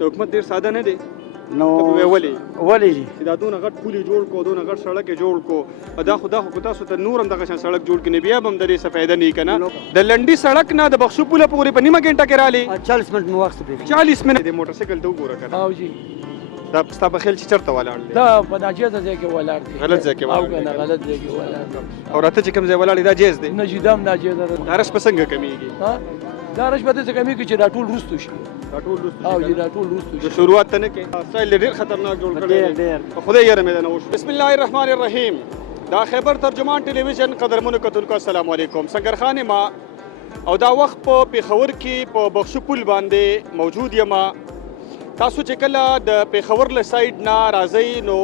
د حکومت ډېر ساده نه دی نو ولې دا دونه غټ پولې جوړ کو دونه غټ سړک یې جوړ کو دا خو که تاسو ته نور هم دغه شان سړک جوړ کړي بیا به هم د دې څه فایده نه وي که نه د لنډي سړک نه د بخشو پوله پورې په نیمه ګنټه کې رالې 40 منټ مې وخت دی 40 منټ د موټر سایکل ته وګوره که او جی دا ستا په خیال چې چېرته ولاړ دی دا په ناجیزه ځای کې ولاړ دی غلط ځای کې ولاړ دی او که نه غلط ځای کې ولاړ دی او راته چې کوم ځای ولاړ دی دا جایز دی نه جي دا هم ناجیزه ده دا رش په څنګه کمیږي دا رش به داسې کمیږي چې دا ټول وروستو شي دا ټول وروسته او جی دا ټول وروستو د شي شروعات ته نه کې سټایل ډېر خطرناک جوړ کړی دی په خدای یاره مې دا نه وشو بسم الله الرحمن الرحیم دا خیبر ترجمان ټلویزیون قدرمنو کتونکو السلام علیکم سنگرخان ما او دا وخت په پیښور کې په بخشو پل باندې موجود یم تاسو چې کله د پیښور له سایډ نه راځئ نو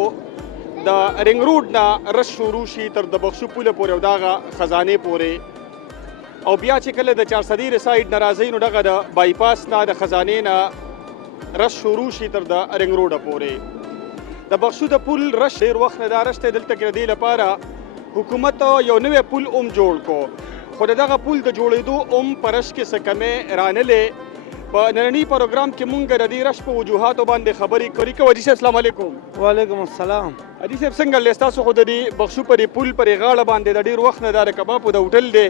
د رنګ روډ نه رش شروع شي تر د بخشو پوله پورې او دغه خزانې پورې او بیا چې کله د چارسدیر سایډ نه راځئ نو دغه د بایپاس نه د خزانې نه رش شروع شي تر د رنګ روډه پورې د بخشو د پل رش ډېر وخت نه دا رش دی دلته کې د دې لپاره حکومت یو نوی پل جوړ کو خو د دغه پل د جوړېدو په رش کې څه کمې رانلې په نننی پروګرام کې مونږ د دې رش په وجوهاتو باندې خبرې کوو حاجي صاحب السلام علیکم وعلیکم السلام حاجي صاحب څنګه لې ستاسو خو د دې بخشو پرې پل پرې غاړه باندې د ډېر وخت نه دا د کبابو د هوټل دی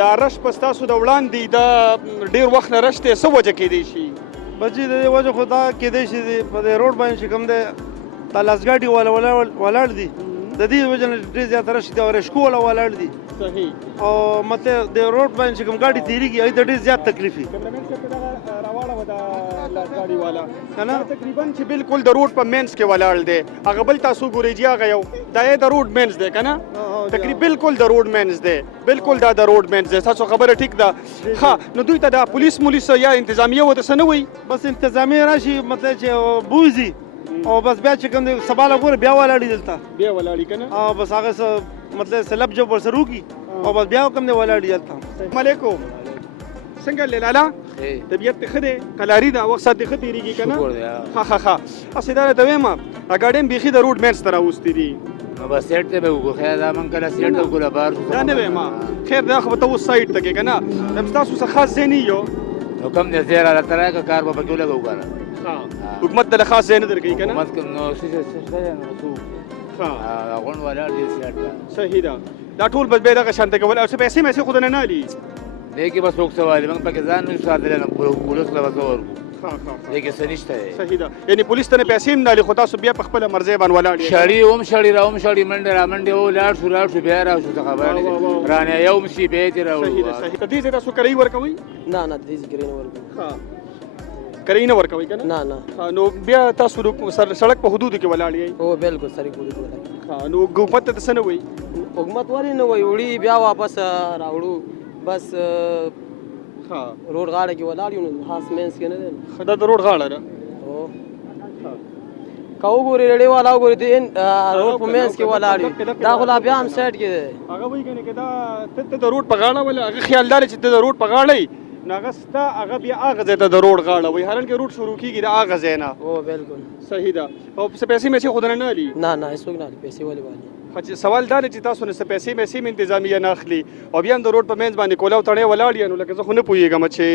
دا رش په ستاسو د وړاندې دا ډېر وخت نه رش دی څه وجه کیدی شي بچی د دې وجه خو دا کیدی شي په دې روډ باندې چې کوم دی دا لاسګاډي والا ولاړ دي د دې وجه نه ډېر زیات رش دی او رشکو والا ولاړ دي صحیح او مطلب د روډ باندې چې کوم ګاډي تیریږي هغې ته ډېر زیات تکلیف وي کیمرامین صاحب ته دغه راواړوه دا لاسګاډي والا دا تقریبا چې بالکل د روډ په مینس کې ولاړ دی هغه بل تاسو ګورئ چې هغه یو دا یې د روډ مینس دی که نه تقریبا بالکل د روډ مینس دی بالکل دا د روډ مینس دی تاسو خبره ټیک ده ښه نو دوی ته دا پولیس یا انتظامیه ورته څه نه وایي بس انتظامیه راشي مطلب چې بوځي او بس بیا چې کوم دی سبا له ګوره بیا ولاړي دلته بیا ولاړي که نه او بس هغه څه مطلب سلب جوب ورسره وکړي او بس بیا کوم دی ولاړي دلته السلام علیکم څنګه لالا طبیعت دې ښه دی قلاري ده وخت سات دې ښه تېرېږي که نه ښه هسې دا راته وایم ګاډي هم بیخي د روډ مینس ته راوستي دي نو بس سیټ ته به وګورو خیر دا موږ کله سیټ ته وګورو بار دا نه وایم خیر دا خو به ته اوس سایډ ته کې که نه دا ستاسو څه خاص ځای نه یو نو کوم دی ځای راته راکړه کار به پکې ولګو وګوره حکومت ته خاص ځای نه درکوي که نه حکومت نو څه نو څه غونډ ولاړ دی سیټ ته صحیح ده دا ټول بس بیا دغه شانته کول او څه پیسې مېسې خو نه علي دی کې بس څوک سوال موږ پکې ځان نشو ساتلی نو پولیس له به څه ورکړو دی کې څه نشته دی صحیح ده یعنې پولیس ته نه پیسې هم نه علي خو تاسو بیا په خپله مرضۍ باندې ولاړ شړي هم شړي را هم شړي منډې را منډې و لاړ شو بیا راشو څه خبره رانه یو هم شي بیا یې راوړو صحیح ته دې ځای تاسو کرایي ورکوئ نه دې ځای کرایي نه ورکوي کرایي نه ورکوئ که نه نو بیا تاسو سړک په حدودو کې ولاړ یئ او بالکل سړک په حدودو کې نو حکومت ته څه نه وایي حکومت ولې نه وایي وړي بیا واپس راوړو بس روډ غاړه کې ولاړ یو نو خاص مینس کې نه دی دا د روډ غاړه ده که وګورې ریډي والا وګورې روډ په مینس کې ولاړ وي دا خو لا بیا هم سایډ کې دی هغه وایي که نه که دا ته د روډ په غاړه ولې هغه خیال دا دی چې ته د روډ په غاړه یې نو هغه ستا هغه بیا هغه ځای ته د روډ غاړه وایي حالانکې روډ شروع کېږي د هغه ځای نه او بالکل صحیح ده او څه پیسې مېسې خو نه علي نه هېڅوک نه علي پیسې ولې والي سوال دا دی چې تاسو نه څه پیسې مېسې هم انتظامیه نه اخلي او بیا هم د روډ په منځ باندې کولاو تڼۍ ولاړ یې نو لکه زه خو نه پوهېږم چې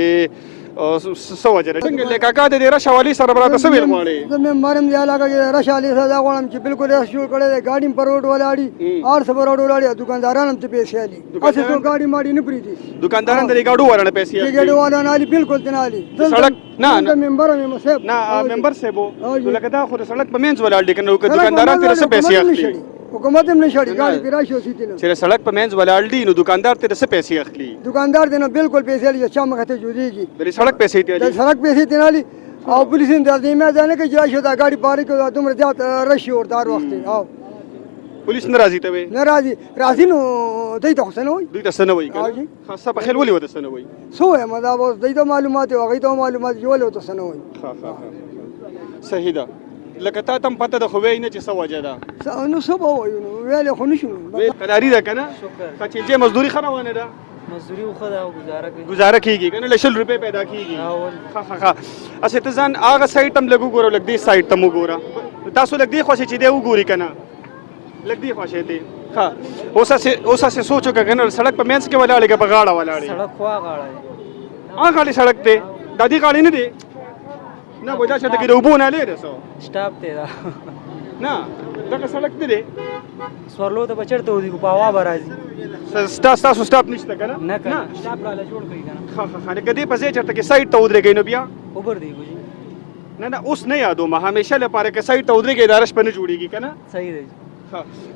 څه وجه ده څنګه دی کاکا د دې رش حوالې سره به راته څه ویل غواړې زه ممبر یم دې علاقه کې رش حوالې سره دا غواړم چې بالکل رش جوړ کړی دی ګاډي هم په روډ ولاړي هر څه په روډ ولاړي او دوکانداران هم ته پیسې علي هسې څوک ګاډي ماډي نه پرېږدي دوکانداران د دې ګاډو والا نه پیسې دې ګاډي والا نه علي بالکل ته نه علي سړک نه ممبر یم صاحب نه ممبر صاحب نو لکه دا خو د سړک په منځ ولاړ دي که نو دوکانداران ترې څه پیسې اخلي حکومت هم نه شړي ګاډي پرې راشي اوسېدي نه چې د سړک په منځ ولاړ دي نو دوکاندار ترې څه پیسې اخلي دوکاندار دې نه بالکل پیسې علي چې چا مخې ته جوړېږي د سړک پیسې دي د سړک پیسې دې نه علي او پولیس انتظامیه دا نه کوي چې راشي دا ګاډي پارک کړو دومره زیات رش اور دار وخت دی او پولیس نه راځي ته وایي نه راځي نو دوی ته خو څه نه وایي دوی ته څه نه وایي که ستا په خیال ولې ورته څه نه وایي څه وایم دا به دوی ته معلومات وي هغوی ته معلومات چې ولې ورته څه نه وایي صحیح ده لکه تا ته هم پته ده خو وایي نه چې څه وجه ده نو څه به وایو نو ویلی خو نه شو قلاري ده که نه که چې مزدوري ښه روانه ده مزدوري خو ښه ده او گزاره کېږي که نه له 100 روپۍ پیدا کېږي ښه هسې ته ځان هغه سایډ ته هم لږ وګوره لږ دې سایډ ته م وګوره تاسو لږ دې خوا چې دی وګوري که نه لږ دې خوا دی ښه اوس هسې سوچ وکړه که نه سړک په منځ کې ولاړې که په غاړه ولاړې سړک خوا غاړه هغه غاړې سړک دی دا دې غاړې نه دی نه وای دا چېرته کې د اوبو نالې ده څه سټاپ دی دا نه دغه سړک نه دی سورلو ته به چېرته وځي په هوا به راځي ستاسو سټاپ نشته که نه نه کنه سټاپ راله جوړ کړي کنه ښه لکه دې په ځای چېرته کې سایډ ته ودرېږئ نو بیا اوبر دی ګوجي نه اوس نه یادوم همیشه لپاره که سایډ ته ودرېږئ اداره شپه نه جوړېږي که نه صحیح دی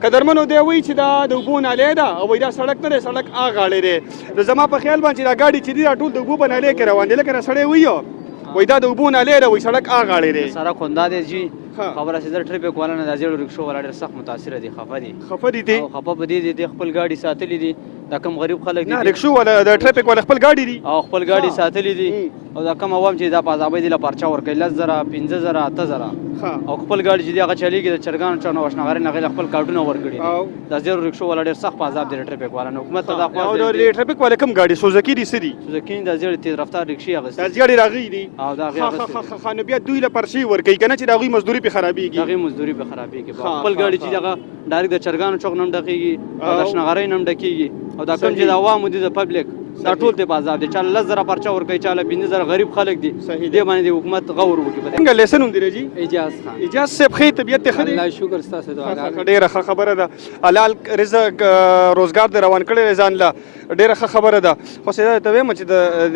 قدرمنو دی وایي چې دا د اوبو نالې ده او وایي دا سړک نه دی سړک غاړې دی نو زما په خیال باندې دا ګاډي چې دي دا ټول د اوبو په نالې کې روان دي لکه دا سړی وایي وایي دا د اوبو نالې ده وایي سړک غاړې دی سره خوندا دی جی خبره چې د ټریفیک والا نه د زیړو رکشو والا ډېر سخت متاثره دي خفه دي دي او خفه په دې دي خپل ګاډي ساتلي دي دا کم غریب خلک دي نه رکشو والا د ټریفیک والا خپل ګاډي دي او خپل ګاډي ساتلي دي او دا کم عوام چې دا په عذابې دي له پرچا ورکوي 10,000 15,000 8,000 او خپل ګاډي چې هغه چلیږي د چرګانو چانو وشنغاري نه خپل کارډونه ورکړي دا زیړو رکشو والا ډېر سخت په عذاب دي ټریفیک والا نو حکومت ته دا خو او د ټریفیک والا کم ګاډي سوزکی دي سدي سوزکین دا زیړ تیز رفتار رکشي هغه دا زیړې راغلي دي او دا هغه خانو بیا دوی له پرچی ورکوي کنه چې دا غوي مزدوري په خرابيږي هغه مزدوري به خرابېږي خپل ګاډي چې هغه ډایرکټ د چرګانو چوک نم ډکېږي او د شنغارۍ نم ډکېږي او دا کوم چې د عوامو دي د پبلک دا ټول دی بازار دی چا 10,000 پرچا ورکوي چا 15,000 غریب خلک دي دې باندې حکومت غور وکړي څنګه لیسن هم دی جی اجاز خان اجازه صاحب خې طبيعت ته خدي الله شکر ستاسو دعاګانو ډیره ښه خبره ده حلال رزق روزګار د روان کړي ځان لا ډیره ښه خبره ده خو څه ته وایم چې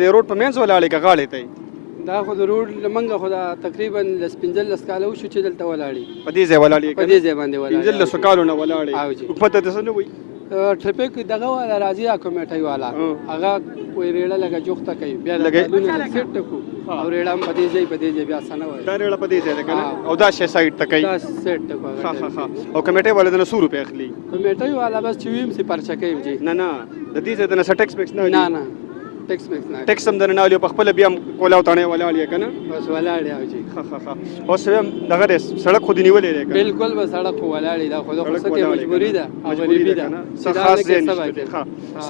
د روډ په منځ ولاړې کا غاړې ته دا خو د روډ لمنګه خو دا تقریبا 15 کاله وشو چې دلته ولاړی په دې ځای ولاړې په دې ځای باندې ولاړی 15 کالو نه ولاړې حکومت ته څه نه وایي ټریفیک دغه والا راځي دا کمیټي والا هغه وې ریړه لګه جوخته کوي بیا لګونه سیټ کو او ریړه په دې ځای بیا سنه وای دا ریړه په دې ځای ده کنه او دا شې سایډ ته کوي دا سیټ کو او کمیټي والا د 100 روپے اخلي کمیټي والا بس چې ویم سي پرچا کوي جی نه د دې ځای ته ټیکس پیکس نه ټیکس میکس نه ټیکس هم درنه الیو په خپل بیا کولاو تانه ولاړ کنه بس ولاړ او جی او سم دغه سړک خو دی نیولې ده بالکل بس سړک خو ولاړ دا خو د خصته مجبوری ده او غریبی ده خاص ځای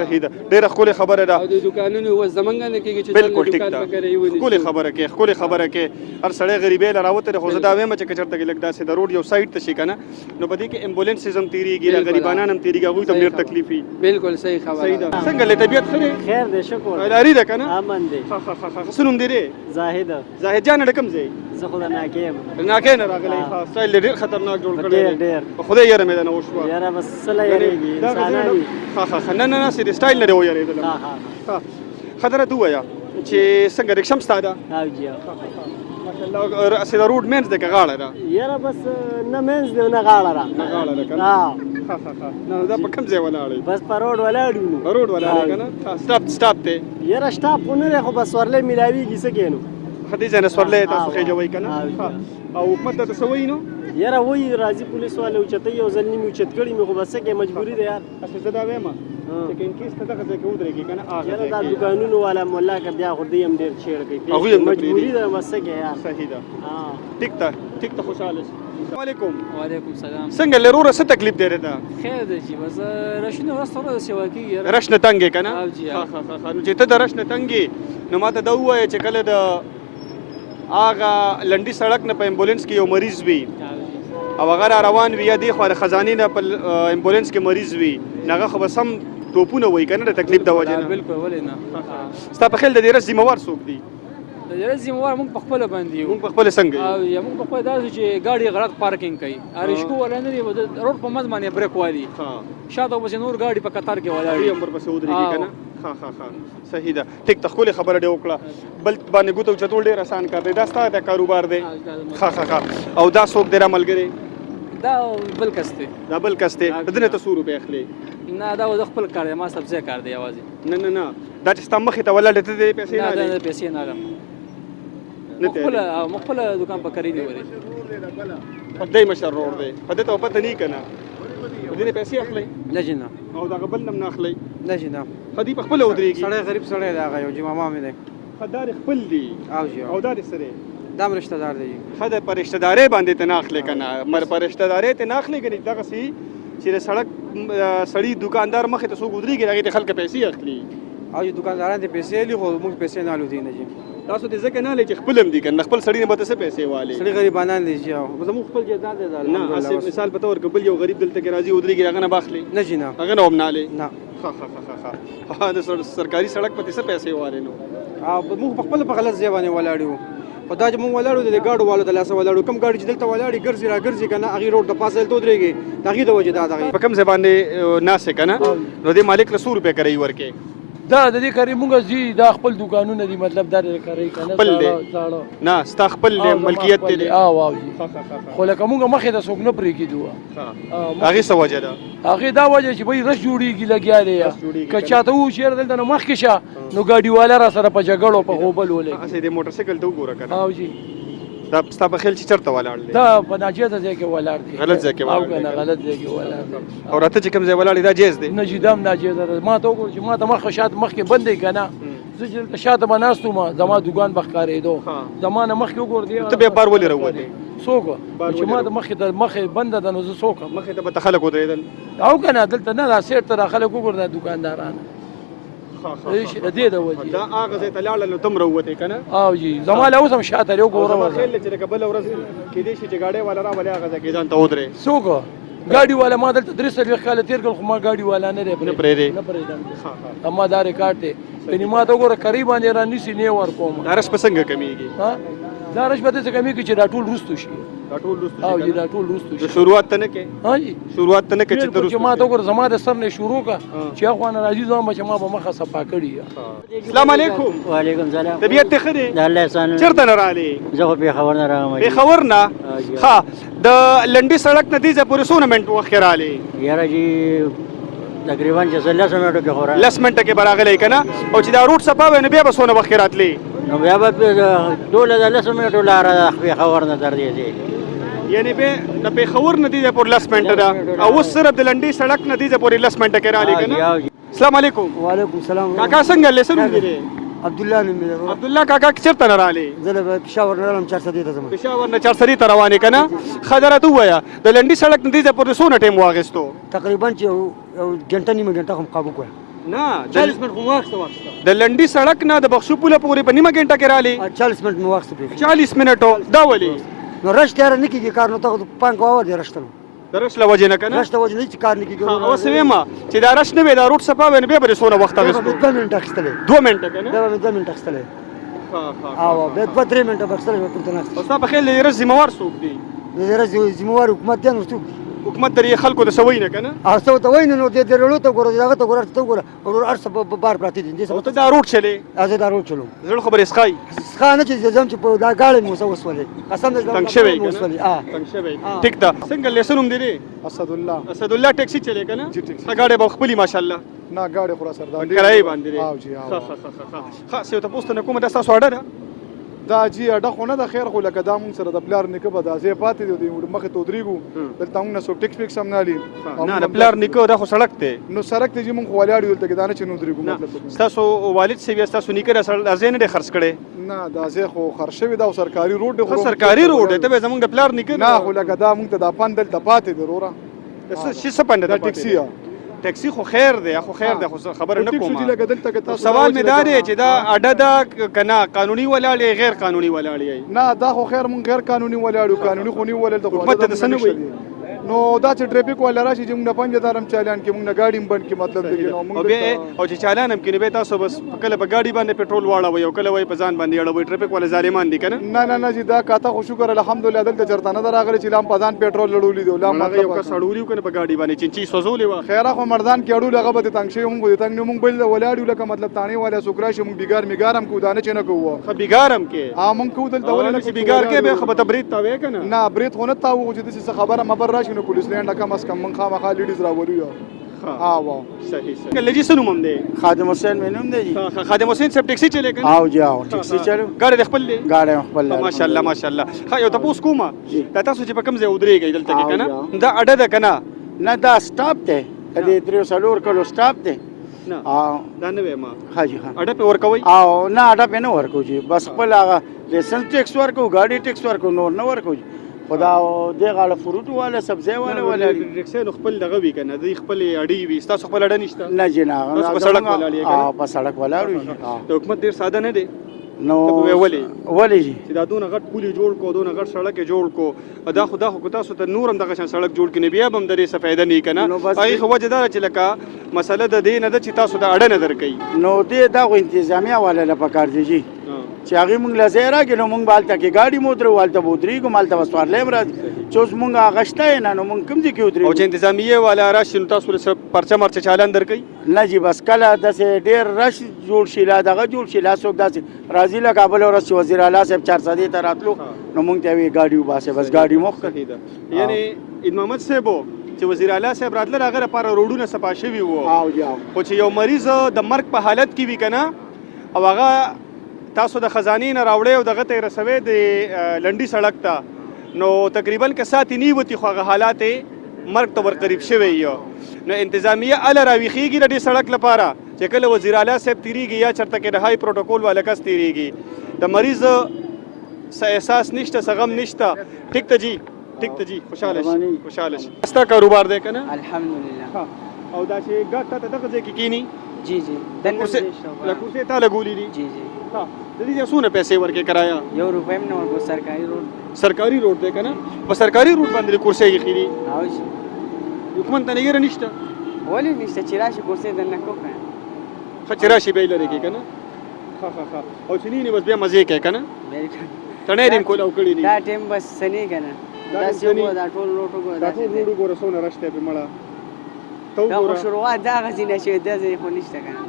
صحیح ده ډیره خپل خبره ده او د دکانونو و زمنګ نه کېږي چې بالکل ټیک ده خپل خبره کې هر سړی غریبې لراوته خو زدا وایم چې کچرته کې لګدا سي د روډ یو سایډ ته شي کنه نو بده کې امبولانس هم تیریږي غریبانان هم تیریږي هغه ته ډیر تکلیفي بالکل صحیح خبره څنګه له طبيعت خیر دې شکر لاري ده کنه امن دی سنوم دی زاهد جان ډکم ځای زه خو ناکیم ناکې نه راغلی خاص سټایل ډیر خطرناک جوړ کړی ډیر خدای یاره مې دا نو شو یاره بس سلا یریږي انسان نه نه سړي سټایل نه دی یاره خبره تو یا چې څنګه رښم ستاده او جی ماشاءالله سیده روډ مینز د غاړه را یاره بس نه مینز دی نه غاړه را نه غاړه را کنه نه دا په کوم ځای ولاړی بس په روډ ولاړ یو روډ ولاړی کنه سټاپ ته یاره سټاپ خو نه خو بس ورلې ملاویږي څه کینو خدای ځنه سورلې تاسو خېجوي کنه او حکومت ته څه وایي نو یاره وای راځي پولیس والے اوچته یو ځل نیمه اوچت کړي مې خو بس کې مجبوری ده یار اصل زدا وایم چې ان کیس ته دغه ځای کې ودرېږي کنه یاره دا دکانونو والا مولا کا بیا خو دې هم ډیر چیړ کوي مجبوری ده بس کې یار صحیح ده ټیک ته خوشاله السلام علیکم وعلیکم السلام څنګه لرور څه تکلیف دی رته خیر دی چې بس رشنه واستوره سیوا کیږي رشنه تنګ کنه او جی نو چې ته د رشنه تنګي نو ماته دا وایي چې کله د آغا لنډي سړک نه په امبولانس کې یو مریض وي او هغه روان وي یا دی خو خزانې نه په امبولانس کې مریض وي هغه خو بس هم ټوپونه وای کنه د تکلیف د وجه نه بالکل ولې نه ستا په خیال د دې رس ذمہوار څوک دی د دې ذمہوار موږ په خپل باندې یو موږ په خپل څنګه او یا موږ په خپل داسې چې گاډي غلط پارکینګ کوي ارشکو ولا نه دی روډ په مز باندې بریک والی شاته وبس نور گاډي په قطار کې ولاړ هم پر پسې ودرېږي کنه صحیح ده ټیک ته خپل خبره دی وکړه بل باندې ګوتو چتول ډیر آسان کار دی دا ستا د کاروبار دی او دا څوک دی را ملګری دا بل کسته دا بل کسته دنه ته 100 روپے اخلي نه دا د خپل کار دی ما سبزی کار دی आवाज نه دا چې تاسو مخې ته ولاړ ته دې پیسې نه نه پیسې نه لرم مخبل دکان په کری دی وری په دې مشر روډ دی په دې ته پته نه کنه په دې پیسې اخلي لجنه او دا قبل نم نه اخلي لجنه خدي په خپل ودرېږي سړی غریب سړی دا یو جمعه مې دی خدار خپل دی او دا سره دام رشتہ دار دی خدای پر رشتہ دارې باندې ته ناخلي کنه مر پر رشتہ دارې ته ناخلي کنه دغه سي چې سړک سړی دکاندار مخې ته سو ګذريږي هغه ته خلک پیسې اخلي او دکانداران ته پیسې لې خو موږ پیسې نه لو دي نه جی تاسو دې ځکه نه لې چې خپل هم دي کنه خپل سړی نه به څه پیسې والي سړی غریبانان دي چې او زموږ خپل جداد دي نه اصل مثال په تور قبل یو غریب دلته کې راځي ودرېږي هغه نه باخلي نه جی نه هغه نه هم نه لې نه د سرکاري سړک په څه پیسې والي نو او موږ په خپل په غلط ځای باندې ولاړ یو خو دا چې مونږ ولاړو د ګاډو والو د لاسه ولاړو کوم ګاډي چې دلته ولاړې ګرځي را ګرځي که نه هغې روډ د پاسه دلته ودرېږي د هغې د وجې دا دغه په کوم ځای باندې ناست یې که نه نو دې مالک له 100 روپۍ کرایي ورکې دا د دې کاری مونږ زی دا خپل دکانونه دي مطلب دا د کاری کنه خپل دی نه ستا خپل دی ملکیت دی او جی خو لکه مونږ مخې ته څوک نه پرې کېدو هغې څه وجه ده هغې دا وجه چې بھائی رش جوړېږي لګیا دی که چاته وو چې یاره دلته نه مخکې شه نو ګاډي والا را سره په جګړو په غوبل ولګي هسې دې موټر سایکل ته وګوره که نه او جی دا ستا په خیال چې چېرته ولاړ دی دا په ناجیزه ځای کې ولاړ دی غلط ځای کې ولاړ دی او که نه غلط ځای کې ولاړ دی او راته چې کوم ځای ولاړ دی دا جایز دی نه چې دا هم ناجیزه ده ما ته وګوره چې ما ته مخکې شاته مخکې بند دی که نه زه چې دلته شاته به ناست وم زما دوکان به ښکارېدو زما نه مخکې وګوره دی ته بیا بار ولې راووتې څوک چې ما ته مخکې بنده ده نو زه څوک مخې ته به ته خلک ودرېدل او که نه دلته نه دا سیټ ته را خلک وګوره دا دوکانداران دې د وجې دا هغه ځای ته لاړل نو ته هم راووتې که نه او جی زما له اوس هم شاته دی وګوره زما خیال دی چې لکه بله ورځ کېدای شي چې ګاډی والا راولې هغه ځای کې ځان ته ودرې څوک ګاډي والا ما دلته 3 کاله تېر کړل خو ما ګاډي والا نه دی پرېږدې نه پرېږدم اما دا ریکارډ دی کني ما ته وګوره کرۍ باندې رانیسي نه ورکوم دا رش په څنګه کمیږي دا رش به داسې کمیږي چې دا ټول وروستو شي دا ټول وروستو او جی دا ټول وروستو شي شروعات ته نه کې ها جی شروعات ته نه کې چې ته چې ما ته وګوره زما د سر نه شروع کا چې اخوان راځي زما چې ما به مخه صفا کړي السلام علیکم وعلیکم سلام طبیعت ته ښه دی د الله احسان چېرته نه رالې زه خو پېښور نه راغلم پېښور نه ښه د لنډي سړک نه دې ځای پورې څونه منټ وخت کې رالې یاره جی تقریبا چې 10 منټو کې خو 10 منټه کې به راغلی که نه او چې دا روډ صفا وی نو بیا به څونه وخت کې راتلې نو بیا به ټوله د 10 منټو لاره د پېښور نه تر دې ځای یعنې بیا د پېښور نه دې ځای پورې 10 منټه ده او اوس صرف د لنډي سړک نه دې ځای پورې 10 منټه کې رالې که نه السلام علیکم وعلیکم السلام کاکا څنګه لې څه نوم دې دی عبدالله نوم مې دی عبدالله کاکا چېرته نه رالې زه له پېښور نه رالم چارسدې ته ځم پېښور نه چارسدې ته روانې که نه ښه ده راته ووایه د لنډي سړک نه دې ځای پورې څونه ټایم واخیستو تقریبا چې یو ګنټه نیمه ګنټه خو مقابل کوه نه 40 منټ مو واخیسته د لنډي سړک نه د بخشو پوله پورې په نیمه ګنټه کې رالې 40 منټ مو واخیسته 40 منټو دا ولې نو رش تیار نه کیږي کار نو ته پانګ واور دی رشتل د رش له وجې نه که نه رش ته وجه نه چې کار نه کیږي اوس ویم چې دا رش نه وي دا روډ صفا وی نو بیا به دې څونه وخت اخیستو 2 منټه اخیستلې 2 منټه که نه دا به 2 منټه اخیستلې او بیا 2-3 منټه اخیستلې په پورته نه او ستا په خیال د رش ذمہوار څوک دی د رش ذمہوار حکومت دی نو څوک حکومت درې خلکو ته سوي نه که نه تاسو ته وای نه نو دې رړو ته ګوره دغه ته ګوره ته ګوره ورور ارڅ په بار پراته دي او ته دا روډ چلې ازه دا روډ چلو زړه خبرې سخای خانه چې زم چې په دا گاړې مو سو وسولې قسم دې تنگ شوی که نه وسولې تنگ شوی ټیک ده څنګه لیسن هم دی اسد الله اسد الله ټیکسي چلې که نه ګاډی به خپلې ماشاءالله نه ګاډي خورا سردار کرایې باندې دی او جی او ښه څه ته پوښتنه کومه دا ستاسو اډه ده دا جی اډه خو نه د خیر خو لکه دا مونږ سره د پلار نیکه به دا ځای پاتې دی مخې ته ودرېږو دلته مونږ نه څوک ټیکس فیکس هم نه لي نه د پلار نیکه دا خو سړک دی نو سړک ته چې مونږ خو ولاړ یو دلته کې دا نه چې نو ودرېږو مطلب ستاسو والد صاحب یا ستاسو نیکه دا ځای نه دی خرڅ کړی نه دا ځای خو خرڅ شوی دا او سرکاري روډ دی خو سرکاري روډ دی ته به زمونږ د پلار نیکه نه خو لکه دا مونږ ته دا پند دلته پاتې دی وروره څه پنډه دا ټیکسي ټیکسي خو خیر دی خو خیر دی خو خبره نه کوم کوم سوال مې دا دی چې دا اډه ده که نه قانوني ولاړ غیر قانوني ولاړ نه دا خو خیر مونږ غیر قانوني ولاړو قانوني خو نه ولل حکومت ته څه نه وایي نو دا چې ټریفیک والا راشي چې موږ نه 5000 چالان کې موږ نه گاډي بند کې مطلب دی نو موږ او چې چالان هم کې به تاسو بس کله په گاډي باندې پېټرول واړوي او کله وای په ځان باندې اړوي ټریفیک والا ظالمان دي کنه نه نه نه چې دا کاته خو شکر الحمدلله دلته چرته نه راغلی چې لام په ځان پېټرول لړولې دی لام هغه یو کس اړولې کنه په گاډي باندې چینچي سوزولې و خیره خو مردان کې اړول هغه به تنګ شي موږ تنګ نه موږ بل ولاړو لکه مطلب تانی والا سوکرا شي موږ بیګار میګارم کو دانه چنه کوو خو بیګارم کې موږ کو دلته ولې چې بیګار کې به خو تبرید تاوي کنه نه برید خو نه تاو چې د خبره مبر راشي نو پولیس لینډ کم اس کم من خامخا لیډیز راوړیو واو صحیح لږی سنوم هم دی خادم حسین مې نوم دی خادم حسین صاحب ټیکسي چلے کنه او جی او ټیکسي چلو ګاډي خپل دی ګاډي خپل ماشاءالله ماشاءالله ښه یو تاسو کومه دا تاسو چې په کوم ځای ودرېږئ دلته کې کنه دا اډه ده کنه نه دا سټاپ دی دې درې څلور کلو سټاپ دی نه دا نه وایم حاجی خان اډه په ورکوي او نه اډه په نه ورکو جی بس خپل هغه لیسنس ټیکس ورکو ګاډي ټیکس ورکو نور نه ورکو خدا دې غاړه فروټ والا سبزی والا ولا ریکسه خپل دغه وی کنه دوی خپل اډي وي تاسو خپل اډه نشته نه جنا په سړک ولاړی کنه په سړک ولاړو د حکومت ډیر ساده نه دی نو ولی جی چې دا دونه غټ پولي جوړ کو دونه غټ سړک جوړ کو دا خدا خو تاسو ته نورم دغه شان سړک جوړ کړي بیا هم درې څه فائدہ نه کنه هغه خو وجه دا چې لکه مسله د دې نه د چې تاسو د اډه نه درکې نو دې دا غو انتظامیه والا لپاره کار دی جی چې هغې مونږ له ځای راکړي نو مونږ به هلته کې ګاډي مو ودرو هلته به ودرېږو هلته به سوارلی هم راځي چې اوس مونږ هغه شته یې نه نو مونږ کوم ځای کې او چې ودرېږو انتظامیه والا راشي نو تاسو له پرچه مرچه چالان درکوي نه جي بس کله داسې ډېر رش جوړ شي لا دغه جوړ شي لا څوک داسې راځي له کابل ورځ چې وزیر اعلی صاحب 400 ته راتلو نو مونږ ته وی ګاډي وباسه بس ګاډي مخ صحیح ده یعنی عید محمد صاحب چې وزیر اعلی صاحب راتله هغه لپاره روډونه صفا شوي وو او جی او خو چې یو مریض د مرګ په حالت کې وي که نه او هغه تاسو د خزانې نه راوړی او دغه ته یې رسوی د لنډي سړک ته نو تقریبا که ساتې نه وتي خو هغه حالات یې مرګ ته ورقریب شوی یو نو انتظامیه هله راویښېږي د دې سړک لپاره چې کله وزیر اعلی صاحب تېرېږي یا چېرته کې د های پروټوکول والا کس تېرېږي د مریض څه احساس نشته څه غم نشته ټیک ته جي ټیک ته جي خوشحاله شي خوشحاله شي ستا کاروبار دی که نه الحمدلله او دا چې ګاډ تا ته دغه ځای کې کښېني جی جی د کورسۍ تا لګولي دي جی جی ها د دې څونه پیسې ورکې کرایه یو روپۍ هم نه ورکو سرکاري روډ سرکاري روډ دی که نه په سرکاري روډ باندې د کورسۍ ایښي دي او جی حکومت ته نه یېره نشته ولې نشته چې راشي کورسۍ درنه کو که ښه چې راشي بیا یې لرې کړي که نه ښه ښه ښه او چې نه بس بیا مزې کوي که نه بالکل تڼۍ دې هم کولاو کړي دي دا ټیم بس سنې که نه دا داسې ټیم سنې. وګوره دا ټول روټ وګوره دا ټول روډ وګوره څونه رش دی پرې مړه ته دا خو وګوره شروعات دغه ځای نه شوی دا ځای خو نشته که نه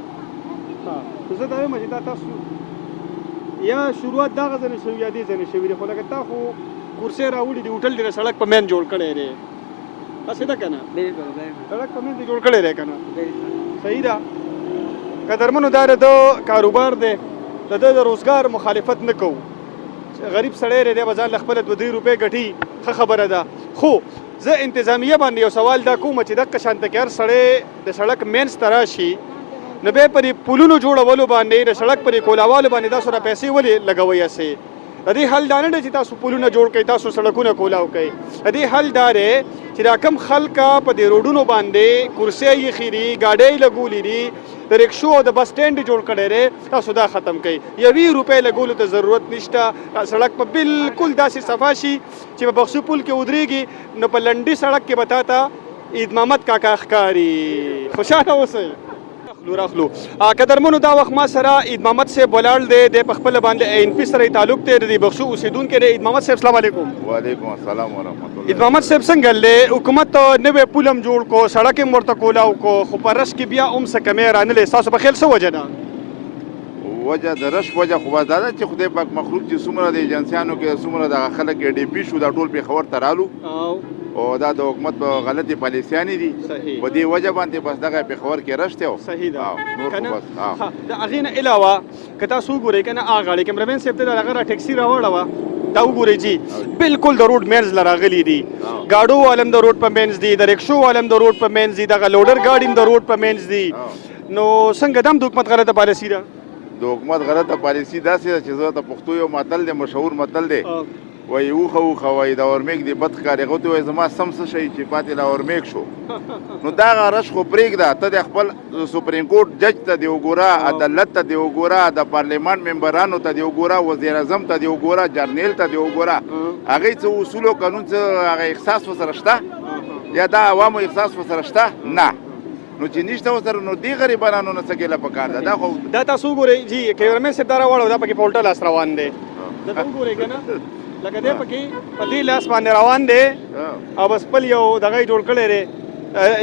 ها زه دا وایم چې دا تاسو یا شروعات دغه ځای نه شوي یا دې ځای نه شوي دی خو لکه تا خو کورسۍ راوړي دي هوټل دې د سړک په مین جوړ کړی دی هسې ده که نه بالکل بالکل سړک په مین دې جوړ کړی دی که نه بالکل صحیح ده قدرمنو دا د کاروبار دی د ده د روزګار مخالفت نه کوو غریب سړی دی دی به ځان له خپله 2-3 روپۍ ګټي ښه خبره ده خو زه انتظامیه باندې یو سوال دا کوم چې دغه شانته کې هر سړی د سړک مینځ ته راشي نو بیا په دې پلونو جوړولو باندې د سړک په دې کولاوالو باندې تاسو را پیسې ولې لګوئ هسې د دې حل دا نه دی چې تاسو پلونه جوړ کړئ تاسو سړکونه کولاو کوئ د دې حل دا دی چې دا کم خلکه په دې روډونو باندې کرسۍ ایښي دي ګاډۍ لګولي دي د رکشو او د بس سټینډ جوړ کړی دی تاسو دا ختم کړئ 1 روپۍ لګولو ته ضرورت نشته سړک په بالکل داسې صفا شي چې په بخشو پل کې ودرېږي نو په لنډي سړک کې به تا ته عید محمد کاکا ښکاري خوشحاله اوسئ راخلو قدرمنو دا وخت ما سره عید محمد صاحب ولاړ دی د په خپل باندې ان پی سره تعلق دی د بخشو اوسیدونکو دی عید محمد صاحب السلام علیکم وعلیکم السلام ورحمۃ اللہ عید محمد صاحب څنګه له حکومت نوې پولم جوړ کو سړک یې ورته کولاو کو خو په رش کې بیا هم څه کمې رانلې ستاسو په خیال څه وجه ده وجه د رش وجه خو دا ده چې خدای پاک مخلوق چې څومره د ایجنسیانو کې څومره دغه خلک ډي پي شو دا ټول پېښور ته رالو او دا د حکومت په غلطي پالیسیانې دي صحیح په دې وجه باندې بس دغه پېښور کې رش دی صحیح ده نور خو بس د هغې نه علاوه که تاسو وګورئ که نه هغه غاړې کیمرامین صاحب ته د هغه را ټیکسي راوړه وه دا وګورئ جي بالکل د روډ مینځ له راغلي دي ګاډو والم د روډ په مینځ دي د رکشو والم د روډ په مینځ دي دغه لوډر ګاډي هم د روډ په مینځ دي نو څنګه دا هم د حکومت غلطه پالیسي ده د حکومت غلطه پالیسي داسې ده چې زه د پښتو یو متل دی مشهور متل دی وایي اوښه اوښه وایي د اورمیږ دی بد ښکاري هغه ته وایي زما سم څه شی چې پاتې له اورمیږ شو نو دغه رش خو پرېږده ته د خپل سپریم کورټ جج ته دې وګوره عدالت ته دې وګوره د پارلیمان ممبرانو ته دې وګوره وزیر اعظم ته دې وګوره جرنیل ته دې وګوره هغې څه اصول او قانون څه هغه احساس ورسره شته یا دا عوامو احساس ورسره شته نه نو چې نشته ورسره نو دې غریبانو نه څه ګیله پکار ده دا خو دا تاسو وګورئ جي کیمرامین صاحب دا راوړو دا پکې په الټه لاس روان دی دا ته وګورئ که نه لکه دی پکې په دې لاس باندې روان دی او بس خپل یو دغه یې جوړ کړی دی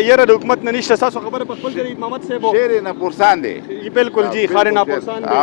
یاره د حکومت نه نشته ستاسو خبره په خپل ځای عید محمد صاحب شعر ناپرسان دی بالکل جی خار ناپرسان دی